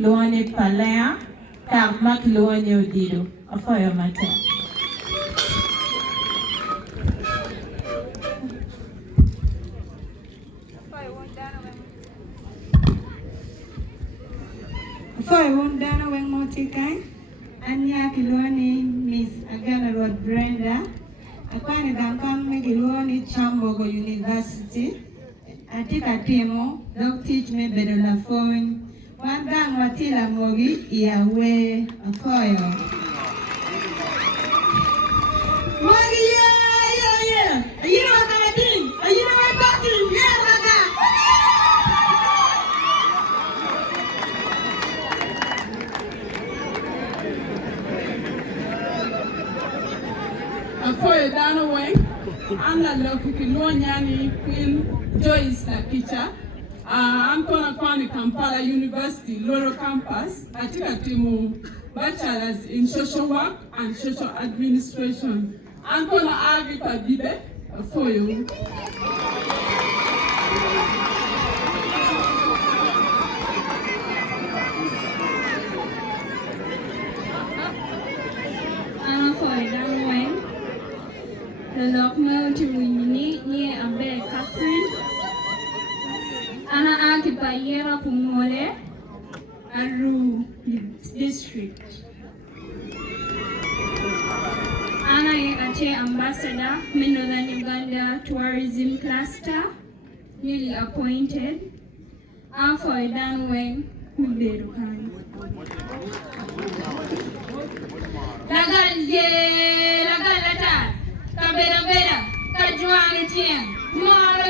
Luani Palea, Karmak Luani Odido, a fire matter. Fire won't down when Motica, Anya Kiloni, Miss Agana Road Brenda, Akwane Dampam Megiloni Chambogo University. I take a demo, don't teach me better than phone. One down Watila Mogi, Yahweh, a fire. Mogi, yeah. You know what I'm doing? You know what I'm talking? Yeah, a fire down away. I'm not looking at Queen Joyce Lakicha. I'm going to Kampala University, Loro campus. I take a team bachelor's in social work and social administration. I'm going to argue for debate for you. I'm for it down way. The lockmail to Winnie near Abe Catherine. Ana occupy Yera Pumole, Alur district. Ana Yekate ambassador, Northern Uganda tourism cluster, newly appointed. And for a down way, Muberukan. Lagalata, Kabera, Kajuan, Mara,